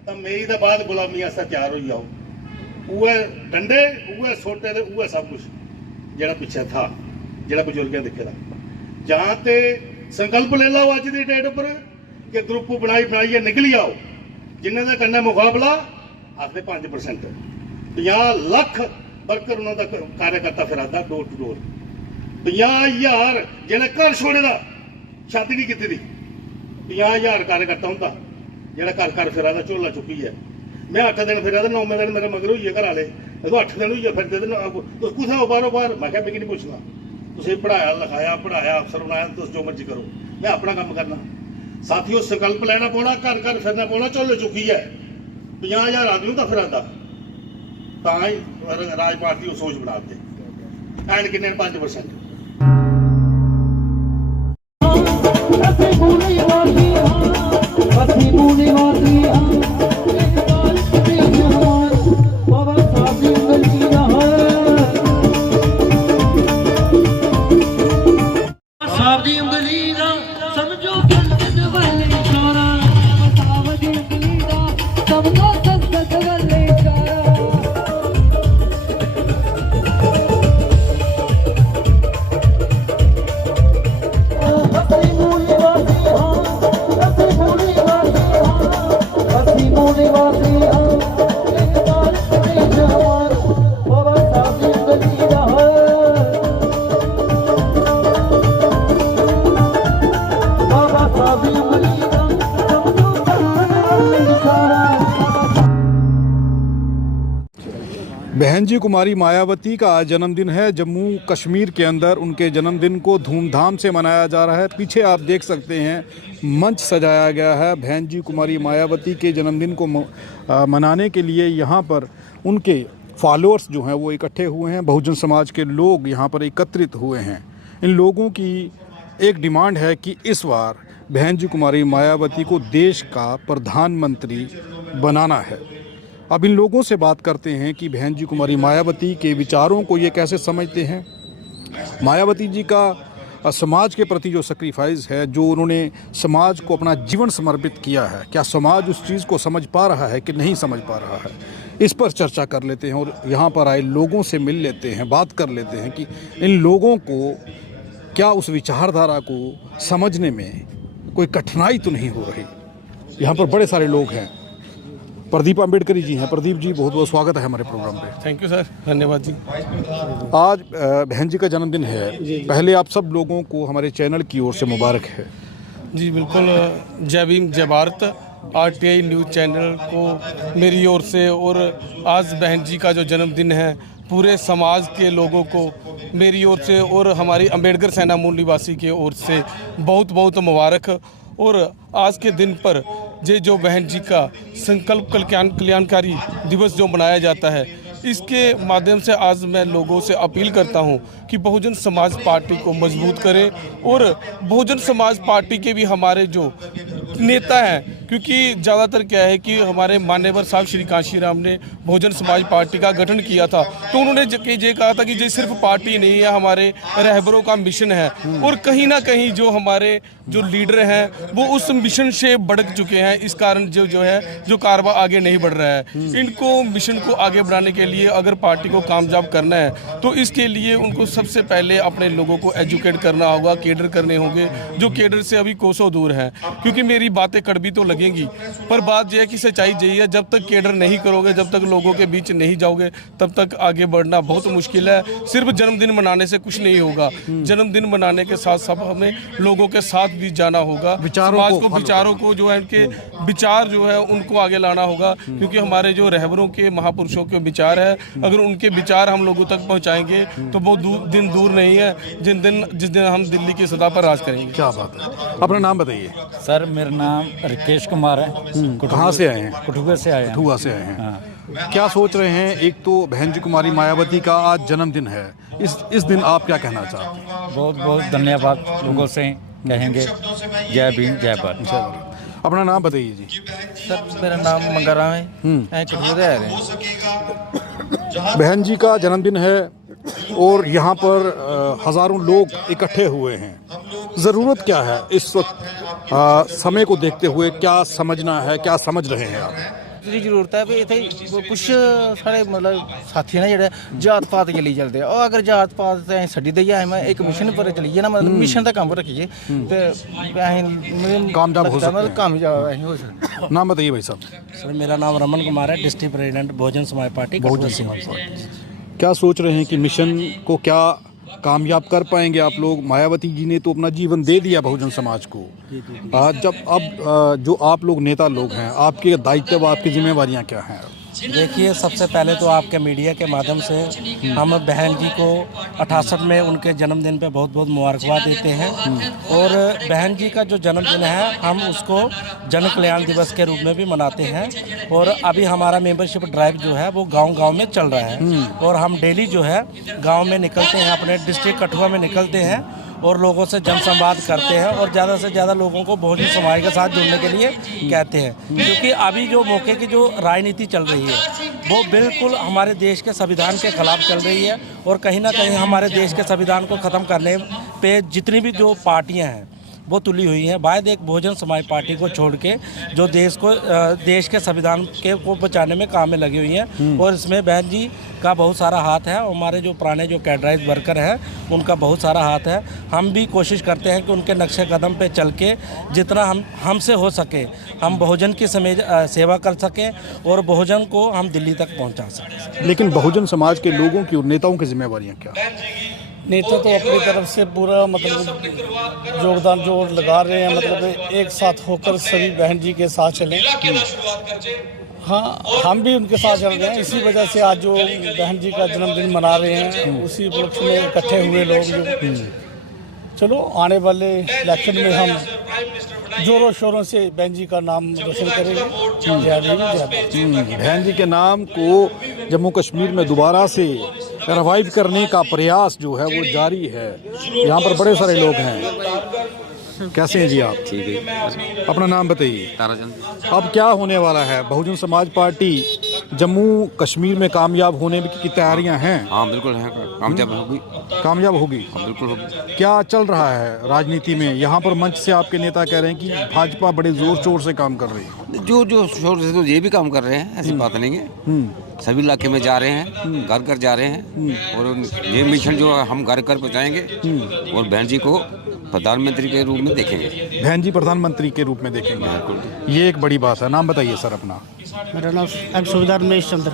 तो मई के बाद गुलामी आस्ते तैयार हो जाओ। उहे डंडे उहे सोटे ते उहे सब कुछ जिहड़ा पिछे था, जिहड़ा बजुर्गों दिखे था। जां ते संकल्प ले लो अज की डेट पर कि ग्रुप बनाइए निकली आओ, जिन्हें दे कन्नै मुकाबला आखते 5%, 50 लाख वर्कर उन्होंने कार्यकर्ता फिरादा डोर टू डोर। 50,000 जिन्हें घर छोड़े दा शादी नहीं की, 50,000 कार्यकर्ता होंदा जिहड़ा घर घर फिरा दा झोला चुकी है। मैं 8 दिन फिरा, 9वें दिन मेरे मगर हुई घर वाले, 8 दिन हुई फिरते तुस कुत्थे हो बाहरों बाहर। मैं क्या मिगी नहीं पुछना, तुसें पढ़ाया लिखाया पढ़ाया अफसर बनाया, तुस जो मर्जी करो, मैं अपना काम करना। साथियों संकल्प लेना पौना, घर घर फिरना पौना, झोले चुकी है। 50,000 आदमी का फिरादा तां ही राज पार्टी सोच बना दे। एंड किन्ने 5%। बहन जी कुमारी मायावती का आज जन्मदिन है। जम्मू कश्मीर के अंदर उनके जन्मदिन को धूमधाम से मनाया जा रहा है। पीछे आप देख सकते हैं मंच सजाया गया है। बहन जी कुमारी मायावती के जन्मदिन को मनाने के लिए यहाँ पर उनके फॉलोअर्स जो हैं वो इकट्ठे हुए हैं। बहुजन समाज के लोग यहाँ पर एकत्रित हुए हैं। इन लोगों की एक डिमांड है कि इस बार बहन जी कुमारी मायावती को देश का प्रधानमंत्री बनाना है। अब इन लोगों से बात करते हैं कि बहन जी कुमारी मायावती के विचारों को ये कैसे समझते हैं। मायावती जी का समाज के प्रति जो सेक्रीफाइस है, जो उन्होंने समाज को अपना जीवन समर्पित किया है, क्या समाज उस चीज़ को समझ पा रहा है कि नहीं समझ पा रहा है, इस पर चर्चा कर लेते हैं और यहाँ पर आए लोगों से मिल लेते हैं, बात कर लेते हैं कि इन लोगों को क्या उस विचारधारा को समझने में कोई कठिनाई तो नहीं हो रही। यहाँ पर बड़े सारे लोग हैं। प्रदीप अम्बेडकरी जी हैं। प्रदीप जी, बहुत बहुत स्वागत है हमारे प्रोग्राम पे। थैंक यू सर, धन्यवाद जी। आज बहन जी का जन्मदिन है। पहले आप सब लोगों को हमारे चैनल की ओर से मुबारक है। जी बिल्कुल, जय भीम जय भारत। RTI न्यूज़ चैनल को मेरी ओर से, और आज बहन जी का जो जन्मदिन है, पूरे समाज के लोगों को मेरी ओर से और हमारी अम्बेडकर सेना मूल निवासी की ओर से बहुत बहुत मुबारक। और आज के दिन पर जो बहन जी का संकल्प कल्याणकारी दिवस जो मनाया जाता है, इसके माध्यम से आज मैं लोगों से अपील करता हूं कि बहुजन समाज पार्टी को मजबूत करें। और बहुजन समाज पार्टी के भी हमारे जो नेता हैं, क्योंकि ज़्यादातर क्या है कि हमारे मान्यवर साहब श्री कांशी राम ने बहुजन समाज पार्टी का गठन किया था, तो उन्होंने ये कहा था कि ये सिर्फ पार्टी नहीं है, हमारे रहबरों का मिशन है। और कहीं ना कहीं जो हमारे जो लीडर हैं वो उस मिशन से भड़क चुके हैं। इस कारण जो कारवा आगे नहीं बढ़ रहा है। इनको मिशन को आगे बढ़ाने के लिए अगर पार्टी को कामयाब करना है तो इसके लिए उनको सबसे पहले अपने लोगों को एजुकेट करना होगा, केडर करने होंगे, जो केडर से अभी कोसों दूर हैं। क्योंकि मेरी बातें कड़वी तो लगेंगी, पर बात यह है कि सच्चाई यही है, जब तक केडर नहीं करोगे, जब तक लोगों के बीच नहीं जाओगे, तब तक आगे बढ़ना बहुत मुश्किल है। सिर्फ जन्मदिन मनाने से कुछ नहीं होगा। जन्मदिन मनाने के साथ साथ हमें लोगों के साथ भी जाना होगा, विचारों को जो है उनके विचार जो है उनको आगे लाना होगा। क्योंकि हमारे जो रहबरों के महापुरुषों के विचार है, अगर उनके विचार हम लोगों तक पहुंचाएंगे तो वो दिन दूर नहीं है जिस दिन हम दिल्ली की सतह पर राज करेंगे। क्या बात है। अपना नाम बताइए। सर मेरा नाम रिकेश कुमार है। कहाँ से आए हैं? कठुआ से आए हैं। कठुआ से आए हैं। क्या सोच रहे हैं? एक तो बहन जी कुमारी मायावती का आज जन्मदिन है, इस दिन आप क्या कहना चाहते हैं? बहुत बहुत धन्यवाद लोगों से कहेंगे जय भीम जय भारत। अपना नाम बताइए जी। सर मेरा नाम मंगाराम है, कठुआ से आ रहे हैं। बहन जी का जन्मदिन है और यहाँ पर हज़ारों लोग इकट्ठे हुए हैं। ज़रूरत क्या है इस वक्त समय को देखते हुए? क्या समझना है, क्या समझ रहे हैं आप? ਦੀ ਜ਼ਰੂਰਤ ਹੈ ਵੀ ਇੱਥੇ ਕੁਛ ਸਾਡੇ ਮਤਲਬ ਸਾਥੀ ਨੇ ਜਿਹੜੇ ਜਾਤ ਪਾਤ ਚੱਲੀ ਚੱਲਦੇ ਆ ਉਹ ਅਗਰ ਜਾਤ ਪਾਤ ਤੇ ਛੱਡੀ ਦਈਏ ਐਵੇਂ ਇੱਕ ਮਿਸ਼ਨ ਪਰ ਚਲੀਏ ਨਾ ਮਤਲਬ ਮਿਸ਼ਨ ਦਾ ਕੰਮ ਰੱਖੀਏ ਤੇ ਅਸੀਂ कामयाब हो सकते हैं। कामयाब ਅਸੀਂ ਹੋ ਸਕਦੇ नाम बताइए भाई साहब। सर मेरा नाम रमन कुमार है, district president Bahujan Samaj party Kathua Siwan. क्या सोच रहे हैं कि मिशन को क्या कामयाब कर पाएंगे आप लोग? मायावती जी ने तो अपना जीवन दे दिया बहुजन समाज को। जब अब जो आप लोग नेता लोग हैं, आपके दायित्व आपकी जिम्मेवारियां क्या हैं? देखिए, सबसे पहले तो आपके मीडिया के माध्यम से हम बहन जी को 68 में उनके जन्मदिन पे बहुत बहुत मुबारकबाद देते हैं। और बहन जी का जो जन्मदिन है हम उसको जन कल्याण दिवस के रूप में भी मनाते हैं। और अभी हमारा मेंबरशिप ड्राइव जो है वो गांव-गांव में चल रहा है और हम डेली जो है गांव में निकलते हैं, अपने डिस्ट्रिक्ट कठुआ में निकलते हैं और लोगों से जनसंवाद करते हैं और ज़्यादा से ज़्यादा लोगों को बहुजन समाज के साथ जुड़ने के लिए कहते हैं। क्योंकि अभी जो मौके की जो राजनीति चल रही है वो बिल्कुल हमारे देश के संविधान के खिलाफ चल रही है और कहीं ना कहीं हमारे देश के संविधान को ख़त्म करने पे जितनी भी जो पार्टियां हैं वो तुली हुई हैं। वायद एक बहुजन समाज पार्टी को छोड़ के जो देश के संविधान के को बचाने में काम में लगी हुई हैं और इसमें बहन जी का बहुत सारा हाथ है। हमारे जो पुराने जो कैडराइज वर्कर हैं उनका बहुत सारा हाथ है। हम भी कोशिश करते हैं कि उनके नक्शे कदम पे चल के जितना हमसे हो सके हम बहुजन की सेवा कर सकें और बहुजन को हम दिल्ली तक पहुंचा सकें। लेकिन बहुजन समाज के लोगों की और नेताओं की जिम्मेवारियां क्या? नेता तो अपनी तरफ से पूरा मतलब योगदान जो लगा रहे हैं, मतलब एक साथ होकर सभी बहन जी के साथ चलें। हाँ, हम भी उनके साथ चल रहे हैं। इसी वजह से आज जो बहन जी का जन्मदिन मना रहे हैं उसी उपलक्ष्य में इकट्ठे हुए लोग जो चलो आने वाले इलेक्शन में हम जोरों शोरों से बहन जी का नाम रोशन करेंगे। जय भीम जय भारत। बहन जी के नाम को जम्मू कश्मीर में दोबारा से रिवाइव करने का प्रयास जो है वो जारी है। यहाँ पर बड़े सारे लोग हैं। कैसे हैं जी आप? ठीक है। अपना नाम बताइए। ताराचंद। अब क्या होने वाला है? बहुजन समाज पार्टी जम्मू कश्मीर में कामयाब होने की तैयारियां हैं? हाँ बिल्कुल है, कामयाब होगी। कामयाब होगी? हाँ बिल्कुल होगी। क्या चल रहा है राजनीति में? यहाँ पर मंच से आपके नेता कह रहे हैं कि भाजपा बड़े जोर शोर से काम कर रही है। जो शोर से तो ये भी काम कर रहे हैं, ऐसी बात नहीं है। सभी इलाके में जा रहे हैं, घर घर जा रहे हैं और ये मिशन जो हम घर घर पहुँचाएंगे और बहन जी को प्रधानमंत्री के रूप में देखेंगे। बहन जी प्रधानमंत्री के रूप में देखेंगे, ये एक बड़ी बात है। नाम बताइए सर अपना। मेरा नाम सुबेदार महेश चंद्र।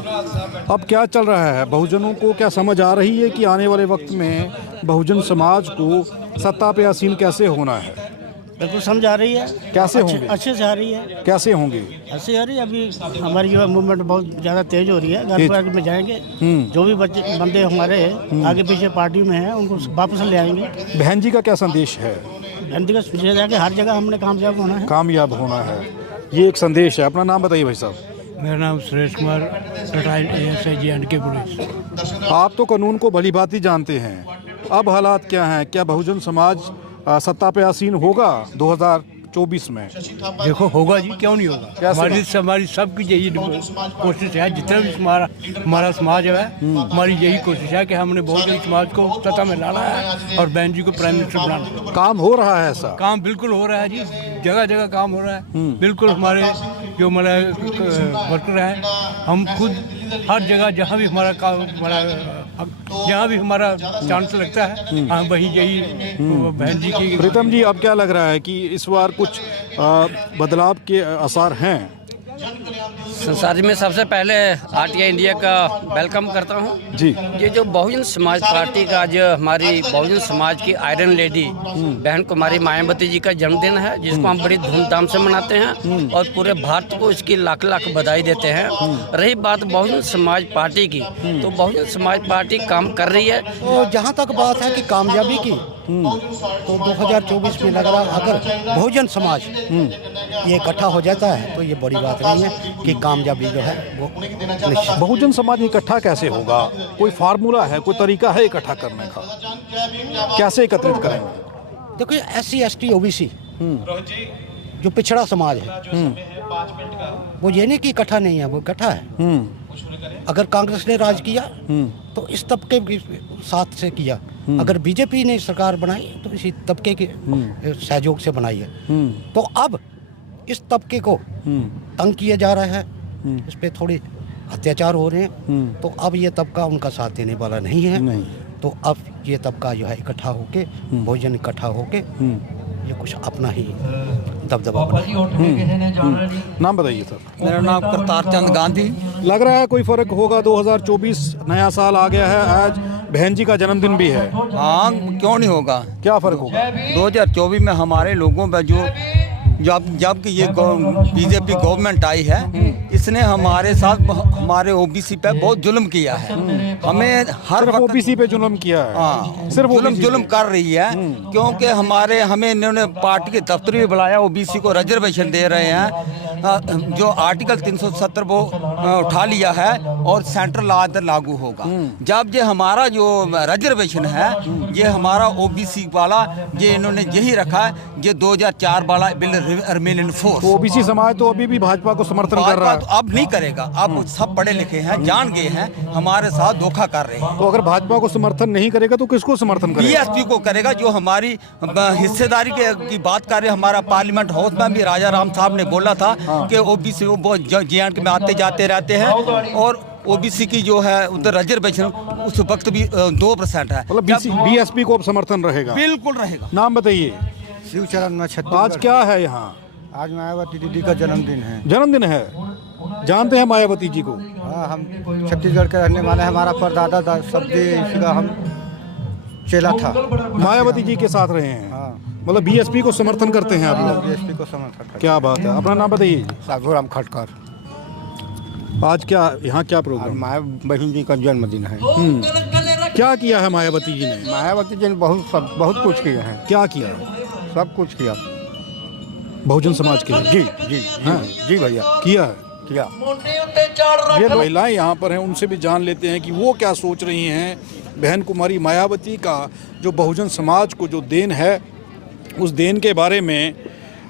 अब क्या चल रहा है? बहुजनों को क्या समझ आ रही है कि आने वाले वक्त में बहुजन समाज को सत्ता पे आसीन कैसे होना है? बिल्कुल समझ आ रही है। कैसे होंगे? अच्छे से आ रही है। कैसे होंगे? ऐसे आ रही है। अभी हमारी जो है मूवमेंट बहुत ज़्यादा तेज हो रही है। घर पर में जाएंगे, जो भी बच्चे बंदे हमारे आगे पीछे पार्टी में हैं उनको वापस ले आएंगे। बहन जी का क्या संदेश है? बहन जी का पीछे जाके हर जगह हमने कामयाब होना है। कामयाब होना है, ये एक संदेश है। अपना नाम बताइए भाई साहब। मेरा नाम Suresh Kumar, retired ASI JNK police. आप तो कानून को भली भांति जानते हैं, अब हालात क्या हैं? क्या बहुजन समाज सत्ता पे आसीन होगा 2024 में? देखो होगा जी, क्यों नहीं होगा। हमारी सबकी यही कोशिश है, जितना भी हमारा समाज है हमारी यही कोशिश है कि हमने बहुजन समाज को सत्ता में लाना है और बहन जी को प्राइम मिनिस्टर बनाना है। काम हो रहा है ऐसा? काम बिल्कुल हो रहा है जी, जगह जगह काम हो रहा है। बिल्कुल हमारे जो हमारे वर्कर हैं, हम खुद हर जगह जहाँ भी हमारा काम जहाँ भी हमारा चांस लगता है हम वहीं यही बहन जी की। प्रीतम जी, अब क्या लग रहा है कि इस बार कुछ बदलाव के आसार हैं? संसार में सबसे पहले RTI इंडिया का वेलकम करता हूं जी। ये जो बहुजन समाज पार्टी का जो हमारी बहुजन समाज की आयरन लेडी बहन कुमारी मायावती जी का जन्मदिन है, जिसको हम बड़ी धूमधाम से मनाते हैं और पूरे भारत को इसकी लाख लाख बधाई देते हैं। रही बात बहुजन समाज पार्टी की, तो बहुजन समाज पार्टी काम कर रही है। तो जहाँ तक बात है कि कामयाबी की, तो 2024 में लग रहा अगर बहुजन समाज ये इकट्ठा हो जाता है तो ये बड़ी बात नहीं है कि कामयाबी जो है वो निश्चित। बहुजन समाज इकट्ठा कैसे होगा? कोई फार्मूला है, कोई तरीका है इकट्ठा करने का? कैसे एकत्रित करेंगे? देखो SC ST OBC जो पिछड़ा समाज है वो ये नहीं कि इकट्ठा नहीं है, वो इकट्ठा है। अगर कांग्रेस ने राज किया तो इस तबके के साथ से किया, अगर बीजेपी ने सरकार बनाई तो इसी तबके के सहयोग से बनाई है। तो अब इस तबके को तंग किया जा रहा है, इस पे थोड़ी अत्याचार हो रहे हैं, तो अब ये तबका उनका साथ देने वाला नहीं है। तो अब ये तबका जो है इकट्ठा होके, बहुजन इकट्ठा होके ये कुछ अपना ही दबदबा बनाए। नाम बताइए सर। मेरा नाम करतार चंद गांधी। लग रहा है कोई फर्क होगा? 2024 नया साल आ गया है, आज बहन जी का जन्मदिन भी है। हाँ, क्यों नहीं होगा। क्या फर्क होगा? 2024 में हमारे लोगों में जो जब कि ये बीजेपी गवर्नमेंट आई है, इसने हमारे साथ हमारे ओबीसी पे बहुत जुल्म किया है। हमें हर ओबीसी पे जुल्म किया है। हाँ, सिर्फ जुल्म कर रही है, क्योंकि हमें इन्होंने पार्टी के दफ्तर भी बुलाया, ओबीसी को रिजर्वेशन दे रहे हैं। जो आर्टिकल 370 वो उठा लिया है और सेंट्रल लॉ इधर लागू होगा। जब ये हमारा जो रिजर्वेशन है, ये हमारा ओबीसी वाला, ये इन्होंने यही रखा है, ये 2004 वाला bill remain in force. OBC समाज तो अभी भी भाजपा को समर्थन कर रहा है। तो अब नहीं करेगा, अब सब पढ़े लिखे हैं, जान गए हैं, हमारे साथ धोखा कर रहे हैं। तो अगर भाजपा को समर्थन नहीं करेगा तो किसको समर्थन करेगा? बीएसपी को करेगा, जो हमारी हिस्सेदारी की बात कर रहे। हमारा पार्लियामेंट हाउस में भी राजा राम साहब ने बोला था कि ओबीसी जे&के में आते जाते रहते हैं, और ओबीसी की जो है उधर रिजर्वेशन उस वक्त भी 2% है। मतलब बीएसपी को अब समर्थन रहेगा? बिल्कुल रहेगा। नाम बताइए। शिवचरण में छत्तीसगढ़। आज क्या है यहाँ? आज मायावती दीदी का जन्मदिन है। जन्मदिन है? जानते हैं मायावती जी को? हाँ, हम छत्तीसगढ़ के रहने वाले, हमारा परदादा सब इसी का हम चेला था। मायावती जी के साथ रहे हैं। हाँ। मतलब बीएसपी को समर्थन करते हैं आप लोग? बीएसपी को समर्थन करते। क्या बात है। अपना नाम बताइए। साधुराम खटकर। आज क्या यहाँ क्या प्रोग्राम? माया बहन जी का जन्मदिन है। क्या किया है मायावती जी ने? मायावती जी ने बहुत कुछ किया है। क्या किया? सब कुछ किया बहुजन समाज के लिए। जी जी हाँ जी भैया, किया है। किया। ये महिलाएं यहाँ पर हैं, उनसे भी जान लेते हैं कि वो क्या सोच रही हैं। बहन कुमारी मायावती का जो बहुजन समाज को जो देन है, उस देन के बारे में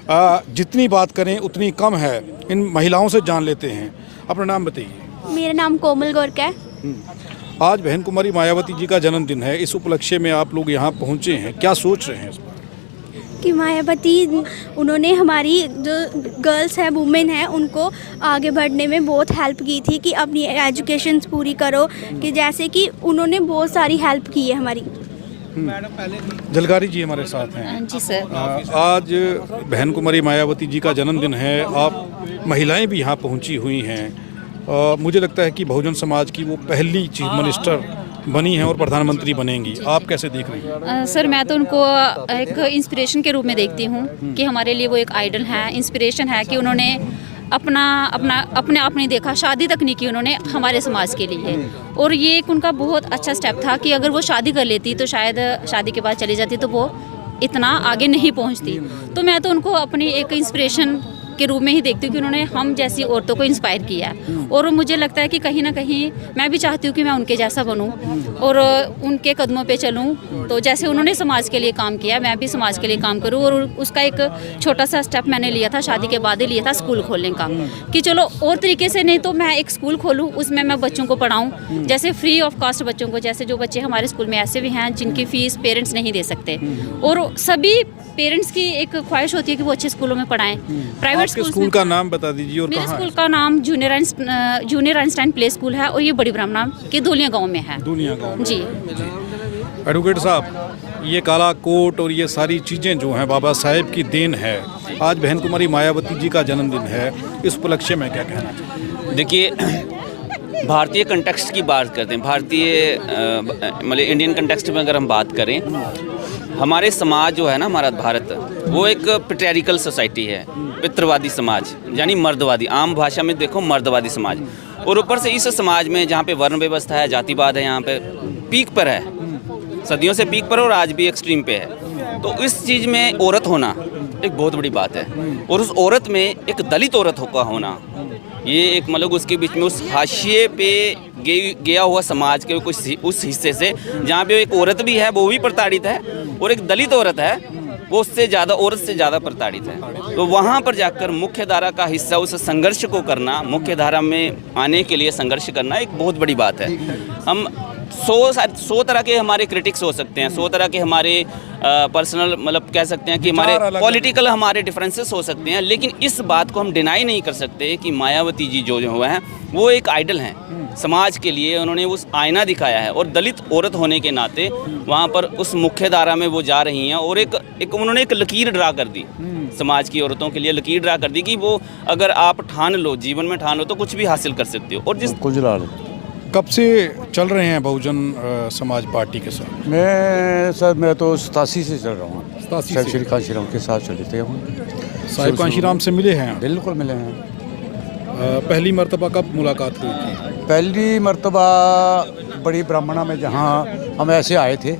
जितनी बात करें उतनी कम है। इन महिलाओं से जान लेते हैं। अपना नाम बताइए। मेरा नाम कोमल गोरका है। आज बहन कुमारी मायावती जी का जन्मदिन है, इस उपलक्ष्य में आप लोग यहाँ पहुँचे हैं, क्या सोच रहे हैं इस पर? कि मायावती उन्होंने हमारी जो गर्ल्स है, वुमेन है, उनको आगे बढ़ने में बहुत हेल्प की थी कि अपनी एजुकेशन पूरी करो, कि जैसे कि उन्होंने बहुत सारी हेल्प की है हमारी। जलगारी जी हमारे साथ हैं। जी सर। आज बहन कुमारी मायावती जी का जन्मदिन है, आप महिलाएं भी यहाँ पहुँची हुई हैं। मुझे लगता है कि बहुजन समाज की वो पहली चीफ मिनिस्टर बनी हैं और प्रधानमंत्री बनेंगी। आप कैसे देख रही हैं? सर, मैं तो उनको एक इंस्पिरेशन के रूप में देखती हूँ कि हमारे लिए वो एक आइडल है, इंस्पिरेशन है कि उन्होंने अपने आप नहीं देखा, शादी तक नहीं की उन्होंने हमारे समाज के लिए। और ये एक उनका बहुत अच्छा स्टेप था कि अगर वो शादी कर लेती तो शायद शादी के बाद चली जाती तो वो इतना आगे नहीं पहुँचती। तो मैं तो उनको अपनी एक इंस्पिरेशन के रूप में ही देखती हूँ कि उन्होंने हम जैसी औरतों को इंस्पायर किया है। और मुझे लगता है कि कहीं ना कहीं मैं भी चाहती हूँ कि मैं उनके जैसा बनूँ और उनके कदमों पे चलूँ। तो जैसे उन्होंने समाज के लिए काम किया, मैं भी समाज के लिए काम करूँ। और उसका एक छोटा सा स्टेप मैंने लिया था, शादी के बाद ही लिया था, स्कूल खोलने का, कि चलो और तरीके से नहीं तो मैं एक स्कूल खोलूँ, उसमें मैं बच्चों को पढ़ाऊँ, जैसे फ्री ऑफ कॉस्ट बच्चों को। जैसे जो बच्चे हमारे स्कूल में ऐसे भी हैं जिनकी फ़ीस पेरेंट्स नहीं दे सकते, और सभी पेरेंट्स की एक ख्वाहिश होती है कि वो अच्छे स्कूलों में पढ़ाएं। प्राइवेट स्कूल का नाम बता दीजिए। और मेरे कहाँ स्कूल का नाम जूनियर आइंस्टाइन प्ले स्कूल है, और ये बड़ी ब्राह्मणा के दूलिया गांव में है। दूलिया गांव जी। एडवोकेट साहब, ये काला कोट और ये सारी चीज़ें जो हैं बाबा साहेब की देन है। आज बहन कुमारी मायावती जी का जन्मदिन है, इस उपलक्ष्य में क्या कहना चाहिए? देखिए, भारतीय कंटेक्स्ट की बात करते हैं, भारतीय मतलब इंडियन कंटेक्स्ट में अगर हम बात करें, हमारे समाज जो है ना, हमारा भारत, वो एक पेट्रियार्कल सोसाइटी है, पितृवादी समाज, यानी मर्दवादी। आम भाषा में देखो मर्दवादी समाज। और ऊपर से इस समाज में जहाँ पे वर्ण व्यवस्था है, जातिवाद है, यहाँ पे पीक पर है, सदियों से पीक पर और आज भी एक्सट्रीम पे है। तो इस चीज़ में औरत होना एक बहुत बड़ी बात है। और उस औरत में एक दलित औरत का होना, ये एक मतलब उसके बीच में उस हाशिए पे गया हुआ समाज के कुछ उस हिस्से से जहाँ पे एक औरत भी है, वो भी प्रताड़ित है, और एक दलित औरत है, वो उससे ज़्यादा, औरत से ज़्यादा प्रताड़ित है। तो वहाँ पर जाकर मुख्य धारा का हिस्सा उस संघर्ष को करना, मुख्य धारा में आने के लिए संघर्ष करना एक बहुत बड़ी बात है। हम 100 तरह के हमारे क्रिटिक्स हो सकते हैं, 100 तरह के हमारे पर्सनल मतलब कह सकते हैं कि हमारे पॉलिटिकल हमारे डिफरेंसेस हो सकते हैं, लेकिन इस बात को हम डिनाई नहीं कर सकते कि मायावती जी जो हुए हैं वो एक आइडल हैं समाज के लिए। उन्होंने उस आईना दिखाया है और दलित औरत होने के नाते वहाँ पर उस मुख्य धारा में वो जा रही हैं और एक उन्होंने एक लकीर ड्रा कर दी समाज की औरतों के लिए, लकीर ड्रा कर दी कि वो अगर आप ठान लो, जीवन में ठान लो तो कुछ भी हासिल कर सकते हो। और जिस कब से चल रहे हैं बहुजन समाज पार्टी के साथ? मैं तो 87 से चल रहा हूँ। 87 से श्री कांशीराम के साथ चलते हूँ। साहिब कांशीराम से मिले हैं? बिल्कुल मिले हैं। पहली मर्तबा कब मुलाकात हुई थी? पहली मर्तबा बड़ी ब्राह्मणा में, जहाँ हम ऐसे आए थे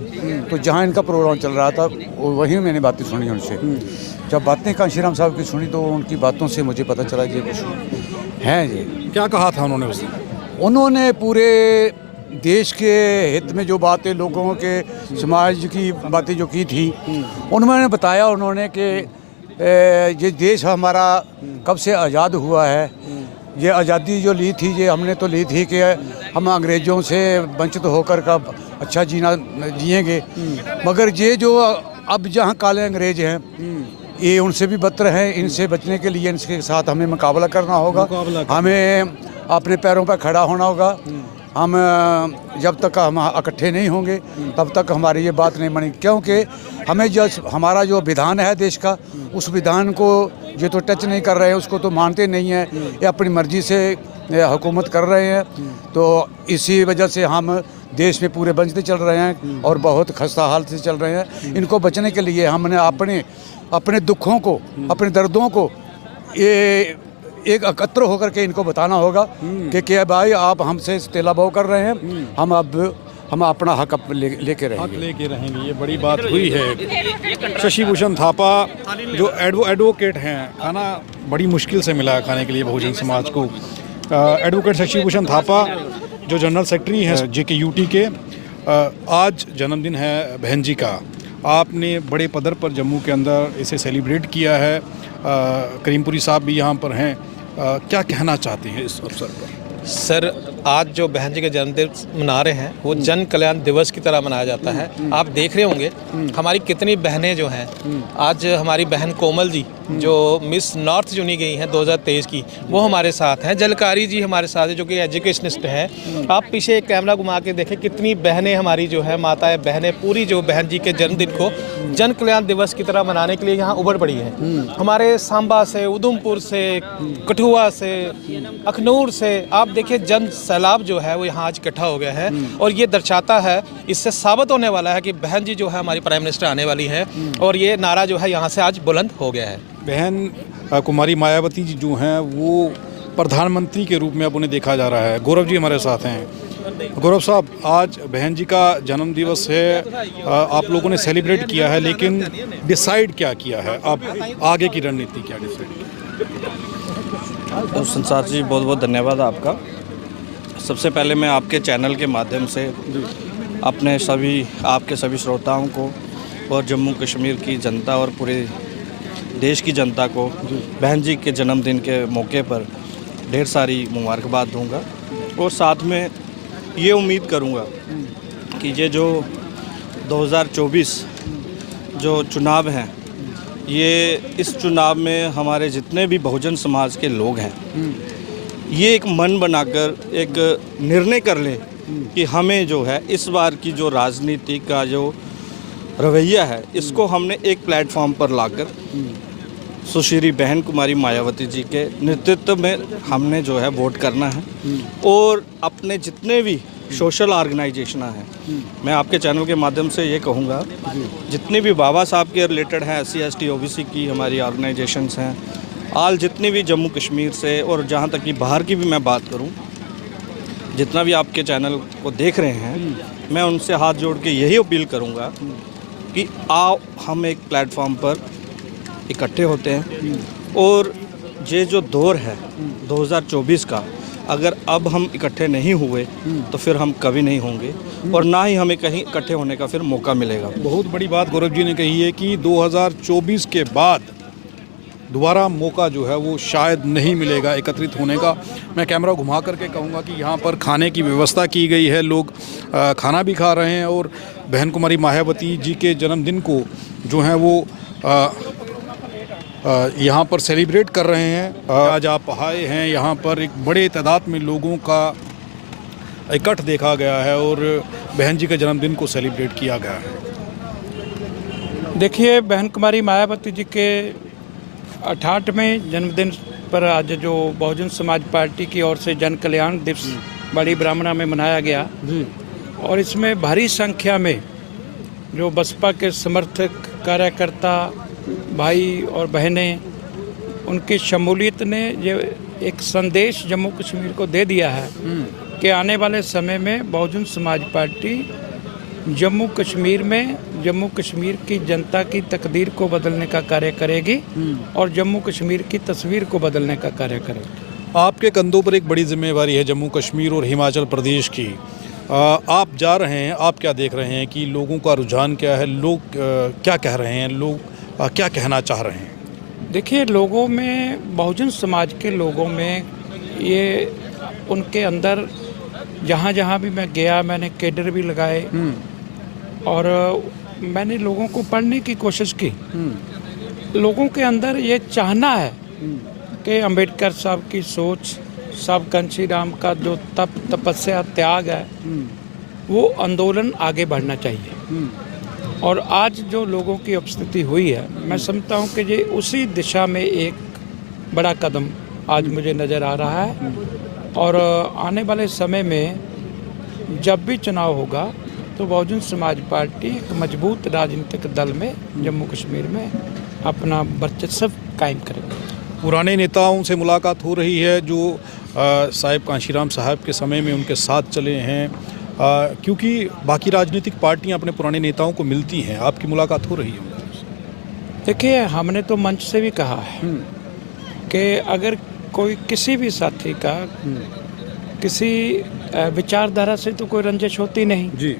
तो जहाँ इनका प्रोग्राम चल रहा था वहीं मैंने बातें सुनी उनसे। जब बातें कांशीराम साहब की सुनी तो उनकी बातों से मुझे पता चला कि कुछ हैं ये। क्या कहा था उन्होंने उस दिन? उन्होंने पूरे देश के हित में जो बातें, लोगों के समाज की बातें जो की थी, उन्होंने बताया उन्होंने कि ये देश हमारा कब से आज़ाद हुआ है। ये आज़ादी जो ली थी ये हमने तो ली थी कि हम अंग्रेज़ों से वंचित होकर का अच्छा जीना जिएंगे, मगर ये जो अब जहाँ काले अंग्रेज हैं ये उनसे भी बदतर हैं। इनसे बचने के लिए इनके साथ हमें मुकाबला करना होगा, हमें अपने पैरों पर खड़ा होना होगा। हम जब तक हम इकट्ठे नहीं होंगे तब तक हमारी ये बात नहीं बनी, क्योंकि हमें जो हमारा जो विधान है देश का, उस विधान को ये तो टच नहीं कर रहे हैं, उसको तो मानते नहीं हैं, ये अपनी मर्जी से हुकूमत कर रहे हैं। तो इसी वजह से हम देश में पूरे बंजते चल रहे हैं और बहुत खस्ता हालत से चल रहे हैं। इनको बचने के लिए हमने अपने दुखों को, अपने दर्दों को ये एक एकत्र होकर के इनको बताना होगा कि क्या भाई आप हमसे तेलाबाव कर रहे हैं, हम अपना हक लेके रहेंगे। ये बड़ी बात हुई है। शशि भूषण थापा जो एडवोकेट हैं, खाना बड़ी मुश्किल से मिला खाने के लिए बहुजन समाज को। एडवोकेट शशि भूषण थापा जो जनरल सेक्रेटरी हैं JKUT के, आज जन्मदिन है बहन जी का। आपने बड़े पदर पर जम्मू के अंदर इसे सेलिब्रेट किया है। करीमपुरी साहब भी यहाँ पर हैं। क्या कहना चाहते हैं इस अवसर पर? सर, आज जो बहन जी के जन्मदिन मना रहे हैं वो जन कल्याण दिवस की तरह मनाया जाता है। आप देख रहे होंगे हमारी कितनी बहनें जो हैं, आज हमारी बहन कोमल जी जो मिस नॉर्थ चुनी गई हैं 2023 की, वो हमारे साथ हैं। जलकारी जी हमारे साथ है जो कि एजुकेशनिस्ट हैं। आप पीछे एक कैमरा घुमा के देखें कितनी बहनें हमारी जो है, माताएं बहनें पूरी जो बहन जी के जन्मदिन को जन कल्याण दिवस की तरह मनाने के लिए यहाँ उभर पड़ी हैं। हमारे सांबा से, उधमपुर से, कठुआ से, अखनूर से, आप देखिए जन सैलाब जो है वो यहाँ आज इकट्ठा हो गया है। और ये दर्शाता है, इससे साबित होने वाला है कि बहन जी जो है हमारी प्राइम मिनिस्टर आने वाली है। और ये नारा जो है यहाँ से आज बुलंद हो गया है। बहन कुमारी मायावती जी जो हैं वो प्रधानमंत्री के रूप में अब उन्हें देखा जा रहा है। गौरव जी हमारे साथ हैं। गौरव साहब, आज बहन जी का जन्म दिवस है, आप लोगों ने सेलिब्रेट किया है, लेकिन डिसाइड क्या किया है? अब आगे की रणनीति क्या डिसाइड? तो संसार जी बहुत बहुत धन्यवाद आपका। सबसे पहले मैं आपके चैनल के माध्यम से आपके सभी श्रोताओं को और जम्मू कश्मीर की जनता और पूरे देश की जनता को बहन जी के जन्मदिन के मौके पर ढेर सारी मुबारकबाद दूंगा। और साथ में ये उम्मीद करूंगा कि ये जो 2024 जो चुनाव हैं, ये इस चुनाव में हमारे जितने भी बहुजन समाज के लोग हैं, ये एक मन बनाकर एक निर्णय कर लें कि हमें जो है इस बार की जो राजनीति का जो रवैया है, इसको हमने एक प्लेटफॉर्म पर लाकर सुश्री बहन कुमारी मायावती जी के नेतृत्व में हमने जो है वोट करना है। और अपने जितने भी सोशल ऑर्गेनाइजेशन हैं, मैं आपके चैनल के माध्यम से ये कहूँगा, जितने भी बाबा साहब के रिलेटेड हैं, SC ST OBC की हमारी ऑर्गेनाइजेशंस हैं, आल जितनी भी जम्मू कश्मीर से और जहाँ तक कि बाहर की भी मैं बात करूँ, जितना भी आपके चैनल को देख रहे हैं, मैं उनसे हाथ जोड़ के यही अपील करूँगा कि आओ हम एक प्लेटफॉर्म पर इकट्ठे होते हैं। और ये जो दौर है 2024 का, अगर अब हम इकट्ठे नहीं हुए तो फिर हम कभी नहीं होंगे और ना ही हमें कहीं इकट्ठे होने का फिर मौका मिलेगा। बहुत बड़ी बात गौरव जी ने कही है कि 2024 के बाद दोबारा मौका जो है वो शायद नहीं मिलेगा एकत्रित होने का। मैं कैमरा घुमा करके कहूँगा कि यहाँ पर खाने की व्यवस्था की गई है, लोग खाना भी खा रहे हैं और बहन कुमारी मायावती जी के जन्मदिन को जो है वो यहाँ पर सेलिब्रेट कर रहे हैं। आज आप आए हैं यहाँ पर, एक बड़े तादाद में लोगों का इकट्ठ देखा गया है और बहन जी के जन्मदिन को सेलिब्रेट किया गया है। देखिए, बहन कुमारी मायावती जी के 68वें जन्मदिन पर आज जो बहुजन समाज पार्टी की ओर से जन कल्याण दिवस बड़ी ब्राह्मणा में मनाया गया और इसमें भारी संख्या में जो बसपा के समर्थक कार्यकर्ता भाई और बहनें, उनकी शमूलियत ने ये एक संदेश जम्मू कश्मीर को दे दिया है कि आने वाले समय में बहुजन समाज पार्टी जम्मू कश्मीर में जम्मू कश्मीर की जनता की तकदीर को बदलने का कार्य करेगी और जम्मू कश्मीर की तस्वीर को बदलने का कार्य करेगी। आपके कंधों पर एक बड़ी जिम्मेवारी है जम्मू कश्मीर और हिमाचल प्रदेश की। आप जा रहे हैं, आप क्या देख रहे हैं कि लोगों का रुझान क्या है, लोग क्या कह रहे हैं, लोग क्या कहना चाह रहे हैं? देखिए, लोगों में, बहुजन समाज के लोगों में ये उनके अंदर जहाँ जहाँ भी मैं गया, मैंने कैडर भी लगाए और मैंने लोगों को पढ़ने की कोशिश की। लोगों के अंदर ये चाहना है कि अंबेडकर साहब की सोच, साहब कांशी राम का जो तपस्या त्याग है, वो आंदोलन आगे बढ़ना चाहिए। और आज जो लोगों की उपस्थिति हुई है, मैं समझता हूँ कि ये उसी दिशा में एक बड़ा कदम आज मुझे नज़र आ रहा है। और आने वाले समय में जब भी चुनाव होगा तो बहुजन समाज पार्टी एक मजबूत राजनीतिक दल में जम्मू कश्मीर में अपना वर्चस्व कायम करेगी। पुराने नेताओं से मुलाकात हो रही है जो साहिब कांशीराम साहब के समय में उनके साथ चले हैं, क्योंकि बाकी राजनीतिक पार्टियां अपने पुराने नेताओं को मिलती हैं। आपकी मुलाकात हो रही है? देखिए, हमने तो मंच से भी कहा है कि अगर कोई किसी भी साथी का किसी विचारधारा से तो कोई रंजिश होती नहीं जी,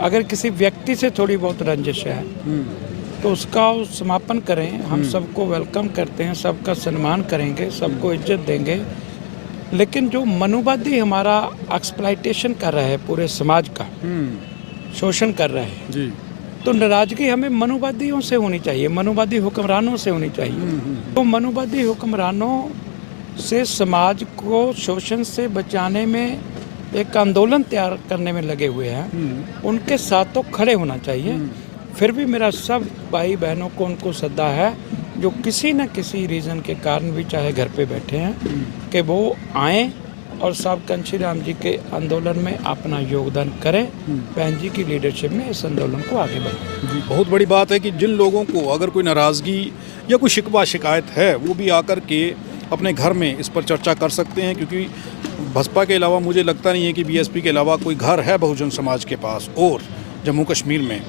अगर किसी व्यक्ति से थोड़ी बहुत रंजिश है तो उसका समापन करें। हम सबको वेलकम करते हैं, सबका सम्मान करेंगे, सबको इज्जत देंगे। लेकिन जो मनुवादी हमारा एक्सप्लॉयटेशन कर रहा है, पूरे समाज का शोषण कर रहा है जी, तो नाराजगी हमें मनुवादियों से होनी चाहिए, मनुवादी हुक्मरानों से होनी चाहिए। तो मनुवादी हुक्मरानों से समाज को शोषण से बचाने में एक आंदोलन तैयार करने में लगे हुए हैं, उनके साथ तो खड़े होना चाहिए। फिर भी मेरा सब भाई बहनों को उनको सद्दा है जो किसी न किसी रीज़न के कारण भी चाहे घर पे बैठे हैं कि वो आएँ और साहब कांशी राम जी के आंदोलन में अपना योगदान करें, बहन जी की लीडरशिप में इस आंदोलन को आगे बढ़ाएं। जी, बहुत बड़ी बात है कि जिन लोगों को अगर कोई नाराज़गी या कोई शिकवा शिकायत है वो भी आकर के अपने घर में इस पर चर्चा कर सकते हैं, क्योंकि बसपा के अलावा मुझे लगता नहीं है कि बीएसपी के अलावा कोई घर है बहुजन समाज के पास। और जम्मू कश्मीर में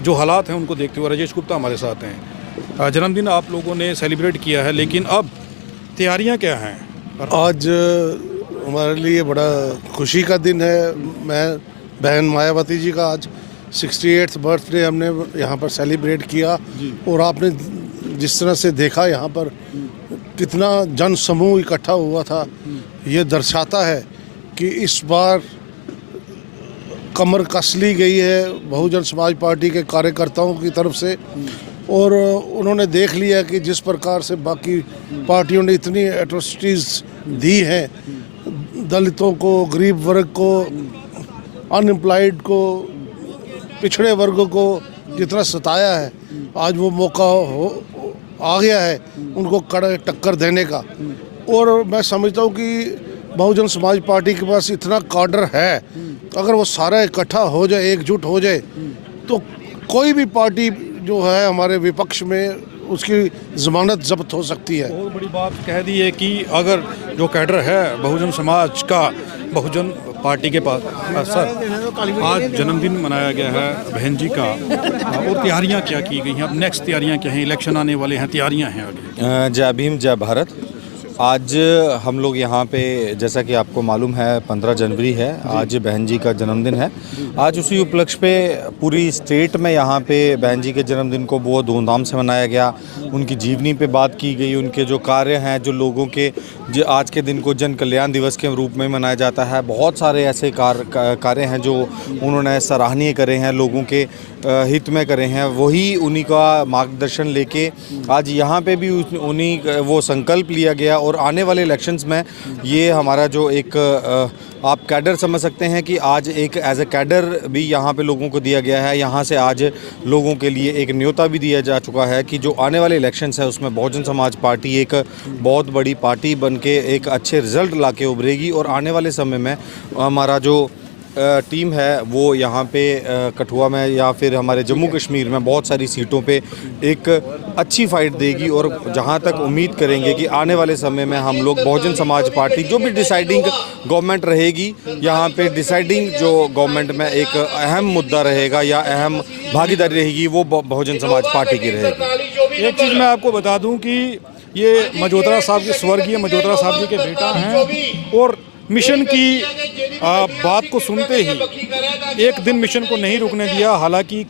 जो हालात हैं उनको देखते हुए राजेश गुप्ता हमारे साथ हैं। जन्मदिन आप लोगों ने सेलिब्रेट किया है, लेकिन अब तैयारियां क्या हैं? आज हमारे लिए बड़ा खुशी का दिन है। मैं बहन मायावती जी का आज 68th बर्थडे हमने यहाँ पर सेलिब्रेट किया और आपने जिस तरह से देखा यहाँ पर कितना जन समूह इकट्ठा हुआ था, ये दर्शाता है कि इस बार कमर कस ली गई है बहुजन समाज पार्टी के कार्यकर्ताओं की तरफ से। और उन्होंने देख लिया कि जिस प्रकार से बाकी पार्टियों ने इतनी एट्रोसिटीज़ दी हैं, दलितों को, गरीब वर्ग को, अनएम्प्लॉयड को, पिछड़े वर्गों को जितना सताया है, आज वो मौका आ गया है उनको कड़े टक्कर देने का। और मैं समझता हूँ कि बहुजन समाज पार्टी के पास इतना काडर है, अगर वो सारा इकट्ठा हो जाए, एकजुट हो जाए, तो कोई भी पार्टी जो है हमारे विपक्ष में उसकी ज़मानत जब्त हो सकती है। बहुत बड़ी बात कह दी है कि अगर जो कैडर है बहुजन समाज का बहुजन पार्टी के पास। सर, आज जन्मदिन मनाया गया है बहन जी का, और तैयारियां क्या की गई हैं? अब नेक्स्ट तैयारियां क्या हैं? इलेक्शन आने वाले हैं, तैयारियां हैं आगे। जय भीम जय भारत। आज हम लोग यहाँ पे, जैसा कि आपको मालूम है, 15 जनवरी है, आज बहन जी का जन्मदिन है। आज उसी उपलक्ष्य पे पूरी स्टेट में यहाँ पे बहन जी के जन्मदिन को बहुत धूमधाम से मनाया गया। उनकी जीवनी पे बात की गई, उनके जो कार्य हैं, जो लोगों के जो आज के दिन को जन कल्याण दिवस के रूप में मनाया जाता है। बहुत सारे ऐसे कार्य हैं जो उन्होंने सराहनीय करे हैं, लोगों के हित में करे हैं। वही उन्हीं का मार्गदर्शन लेके आज यहाँ पे भी उन्हीं वो संकल्प लिया गया। और आने वाले इलेक्शंस में ये हमारा जो एक आप कैडर समझ सकते हैं कि आज एक एज ए कैडर भी यहाँ पे लोगों को दिया गया है। यहाँ से आज लोगों के लिए एक न्योता भी दिया जा चुका है कि जो आने वाले इलेक्शंस है उसमें बहुजन समाज पार्टी एक बहुत बड़ी पार्टी बन के एक अच्छे रिजल्ट ला के उभरेगी। और आने वाले समय में हमारा जो टीम है वो यहाँ पे कठुआ में या फिर हमारे जम्मू कश्मीर में बहुत सारी सीटों पे एक अच्छी फाइट देगी। और जहाँ तक उम्मीद करेंगे कि आने वाले समय में हम लोग बहुजन समाज पार्टी, जो भी डिसाइडिंग गवर्नमेंट रहेगी, यहाँ पे डिसाइडिंग जो गवर्नमेंट में एक अहम मुद्दा रहेगा या अहम भागीदारी रहेगी, वो बहुजन समाज पार्टी की रहेगी। एक चीज़ मैं आपको बता दूँ कि ये मजोत्रा साहब के, स्वर्गीय मजोत्रा साहब जी के बेटा हैं और मिशन की बात को सुनते ही एक दिन मिशन को नहीं रुकने दिया। हालांकि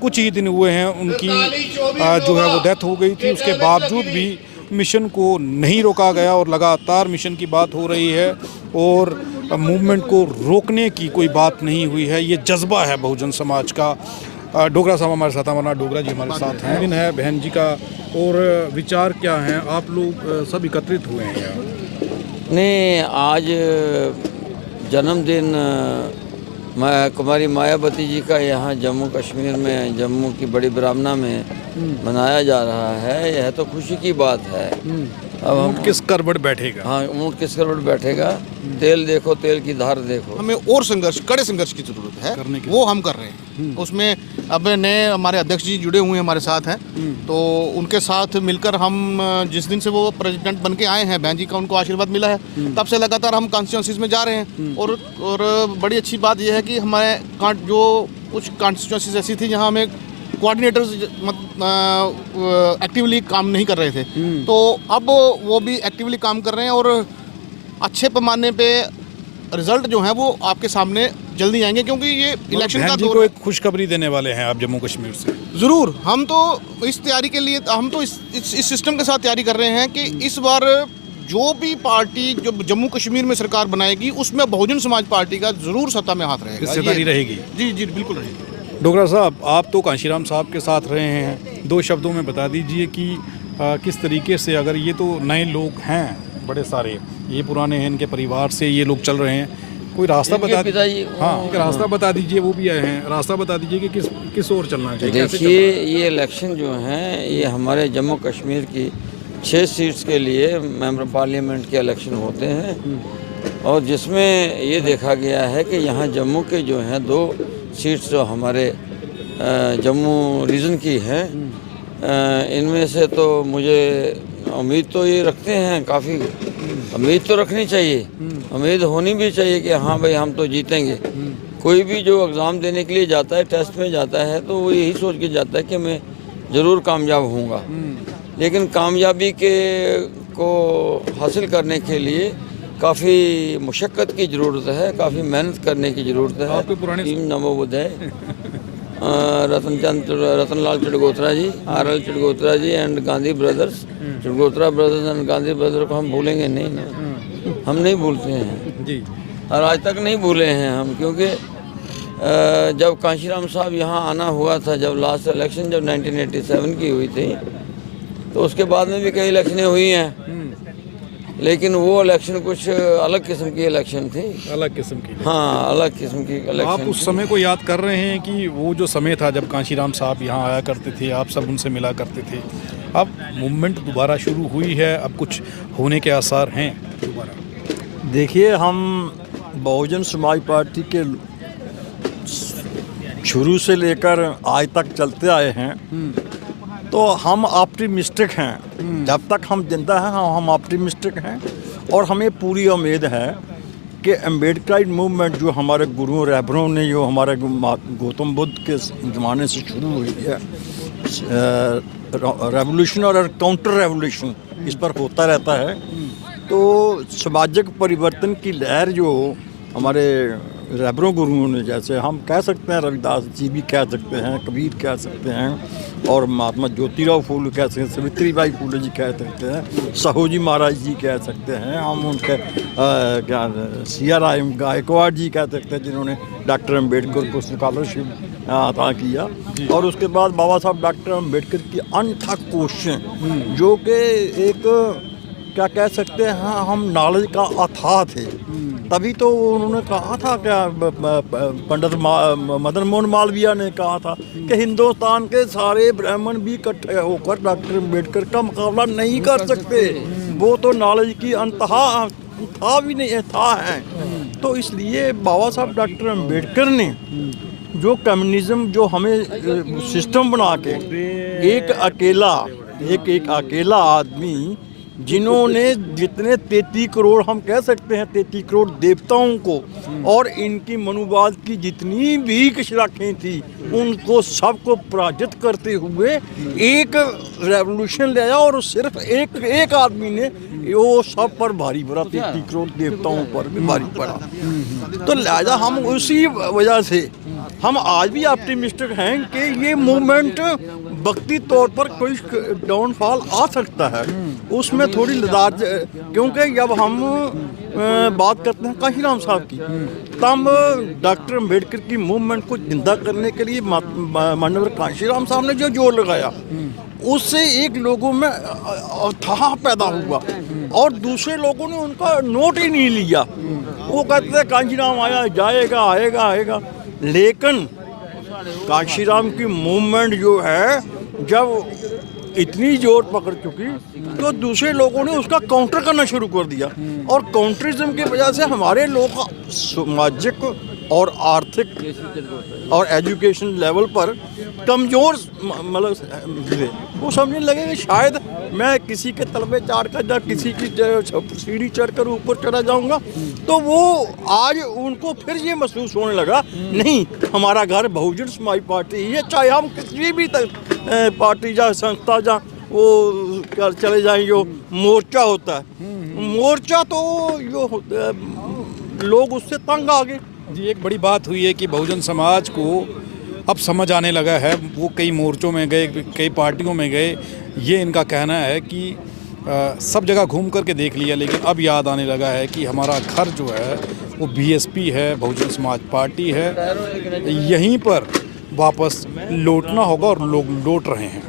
कुछ ही दिन हुए हैं उनकी जो है वो डेथ हो गई थी, उसके बावजूद भी मिशन को नहीं रोका गया और लगातार मिशन की बात हो रही है और मूवमेंट को रोकने की कोई बात नहीं हुई है। ये जज्बा है बहुजन समाज का। डोगरा साहब हमारे साथ, हमारा डोगरा जी हमारे साथ हैं। दिन है बहन जी का और विचार क्या हैं? आप लोग सब एकत्रित हुए हैं यहाँ? नहीं, आज जन्मदिन कुमारी मायावती जी का यहाँ जम्मू कश्मीर में, जम्मू की बड़ी ब्राह्मणा में मनाया जा रहा है। यह तो खुशी की बात है। अब हम किस करवट बैठेगा? हाँ, ऊँट किस करवट बैठेगा। तेल देखो, तेल की धार देखो। हमें और संघर्ष, कड़े संघर्ष की जरूरत है, वो हम कर रहे हैं। उसमें अब नए हमारे अध्यक्ष जी जुड़े हुए हैं, हमारे साथ हैं, तो उनके साथ मिलकर हम जिस दिन से वो प्रेसिडेंट बन के आए हैं, बहन जी का उनको आशीर्वाद मिला है, तब से लगातार हम कॉन्स्टिट्यूंसीज में जा रहे हैं। और बड़ी अच्छी बात यह है कि हमारे जो कुछ कॉन्स्टिट्यूंसीज ऐसी थी जहाँ हमें कोऑर्डिनेटर्स एक्टिवली काम नहीं कर रहे थे, तो अब वो भी एक्टिवली काम कर रहे हैं और अच्छे पैमाने पे रिजल्ट जो है वो आपके सामने जल्दी आएंगे, क्योंकि ये इलेक्शन का दौर को एक खुशखबरी देने वाले हैं आप जम्मू कश्मीर से। ज़रूर, हम तो इस तैयारी के लिए, हम तो इस सिस्टम के साथ तैयारी कर रहे हैं कि इस बार जो भी पार्टी जो जम्मू कश्मीर में सरकार बनाएगी उसमें बहुजन समाज पार्टी का ज़रूर सत्ता में हाथ रहेगा। हिस्सेदारी रहेगी? जी जी बिल्कुल रहेगी। डोगरा साहब, आप तो कांशीराम साहब के साथ रहे हैं, 2 शब्दों में बता दीजिए कि किस तरीके से, अगर ये तो नए लोग हैं बड़े सारे, ये पुराने हैं, इनके परिवार से ये लोग चल रहे हैं, कोई रास्ता बता दीजिए। हाँ, एक रास्ता बता दीजिए, वो भी आए हैं, रास्ता बता दीजिए कि किस ओर चलना चाहिए। देखिए, ये इलेक्शन जो हैं ये हमारे जम्मू कश्मीर की 6 सीट्स के लिए मेंबर पार्लियामेंट के इलेक्शन होते हैं और जिसमें ये देखा गया है कि यहाँ जम्मू के जो हैं 2 सीट्स जो हमारे जम्मू रीजन की हैं, इनमें से तो मुझे उम्मीद तो ये रखते हैं, काफ़ी उम्मीद तो रखनी चाहिए, उम्मीद होनी भी चाहिए कि हाँ भाई हम तो जीतेंगे। कोई भी जो एग्ज़ाम देने के लिए जाता है, टेस्ट में जाता है, तो वो यही सोच के जाता है कि मैं ज़रूर कामयाब होऊंगा, लेकिन कामयाबी को हासिल करने के लिए काफ़ी मुशक्क़त की ज़रूरत है, काफ़ी मेहनत करने की ज़रूरत है। टीम नमो बुद्धाय, Ratanlal Chidgotra ji, RL Chidgotra ji and Gandhi brothers, Chidgotra brothers and Gandhi brother को हम भूलेंगे नहीं ना, हम नहीं भूलते हैं जी, और आज तक नहीं भूले हैं हम, क्योंकि जब कांशीराम साहब यहाँ आना हुआ था, जब लास्ट इलेक्शन जब 1987 की हुई थी, तो उसके बाद में भी कई इलेक्शनें हुई हैं, लेकिन वो इलेक्शन कुछ अलग किस्म की इलेक्शन थी। अलग किस्म की? हाँ, अलग किस्म की इलेक्शन। आप उस समय को याद कर रहे हैं कि वो जो समय था जब कांशीराम साहब यहाँ आया करते थे, आप सब उनसे मिला करते थे, अब मूवमेंट दोबारा शुरू हुई है, अब कुछ होने के आसार हैं दोबारा? देखिए, हम बहुजन समाज पार्टी के शुरू से लेकर आज तक चलते आए हैं, तो हम ऑप्टिमिस्टिक हैं। जब तक हम जिंदा हैं हम ऑप्टिमिस्टिक हैं और हमें पूरी उम्मीद है कि अम्बेडकराइट मूवमेंट जो हमारे गुरुओं रहबरों ने, जो हमारे गौतम बुद्ध के ज़माने से शुरू हुई है, रेवोल्यूशन और काउंटर रेवोल्यूशन इस पर होता रहता है, तो सामाजिक परिवर्तन की लहर जो हमारे रहबरों गुरुओं ने, जैसे हम कह सकते हैं रविदास जी भी कह सकते हैं, कबीर कह सकते हैं, और महात्मा ज्योतिराव फूले कह सकते हैं, सावित्रीबाई फूले जी कह सकते हैं, साहूजी महाराज जी कह सकते हैं, हम उनके क्या सिया राम गायकवाड़ जी कह सकते हैं, जिन्होंने डॉक्टर अम्बेडकर को स्कॉलरशिप अता किया। और उसके बाद बाबा साहब डॉक्टर अम्बेडकर की अनथक कोशिशें, जो कि एक क्या कह सकते हैं, हाँ, हम नॉलेज का अथाह थे। तभी तो उन्होंने कहा था, क्या पंडित मदन मोहन मालवीय ने कहा था कि हिंदुस्तान के सारे ब्राह्मण भी इकट्ठे होकर डॉक्टर अम्बेडकर का मुकाबला नहीं कर सकते, वो तो नॉलेज की अंतहा था भी नहीं था है। तो इसलिए बाबा साहब डॉक्टर अम्बेडकर ने जो कम्युनिज्म, जो हमें सिस्टम बना के एक अकेला आदमी, जिन्होंने जितने 33 करोड़, हम कह सकते हैं 33 करोड़ देवताओं को और इनकी मनुवाद की जितनी भी शाखाएं थी, उनको सबको पराजित करते हुए एक रेवोल्यूशन ले आया। और सिर्फ एक आदमी ने वो सब पर भारी पड़ा, 33 करोड़ देवताओं पर भी भारी पड़ा। तो लिहाजा हम उसी वजह से हम आज भी ऑप्टिमिस्टिक हैं कि ये मूवमेंट वक्ती तौर पर कोई डाउनफॉल आ सकता है, उसमें थोड़ी लदार, क्योंकि जब हम बात करते हैं काशीराम साहब की, तब डॉक्टर अम्बेडकर की मूवमेंट को जिंदा करने के लिए माननीय काशीराम साहब ने जो जोर लगाया, उससे एक लोगों में उत्साह पैदा हुआ और दूसरे लोगों ने उनका नोट ही नहीं लिया। वो कहते थे काशीराम आया, जाएगा, आएगा। लेकिन काशीराम की मूवमेंट जो है, जब इतनी जोर पकड़ चुकी, तो दूसरे लोगों ने उसका काउंटर करना शुरू कर दिया। और काउंटरिज्म की वजह से हमारे लोग सामाजिक और आर्थिक और एजुकेशन लेवल पर कमज़ोर, मतलब वो समझने लगे कि शायद मैं किसी के तलबे चार कर या किसी की सीढ़ी चढ़कर ऊपर चढ़ा जाऊंगा। तो वो आज उनको फिर ये महसूस होने लगा, नहीं, हमारा घर बहुजन समाज पार्टी ही है, चाहे हम किसी भी पार्टी या संस्था या वो चले जाएं। जो मोर्चा होता है, मोर्चा तो जो लोग उससे तंग आ गए। जी, एक बड़ी बात हुई है कि बहुजन समाज को अब समझ आने लगा है। वो कई मोर्चों में गए, कई पार्टियों में गए, ये इनका कहना है कि सब जगह घूम करके देख लिया, लेकिन अब याद आने लगा है कि हमारा घर जो है वो बीएसपी है, बहुजन समाज पार्टी है, यहीं पर वापस लौटना होगा और लोग लौट रहे हैं।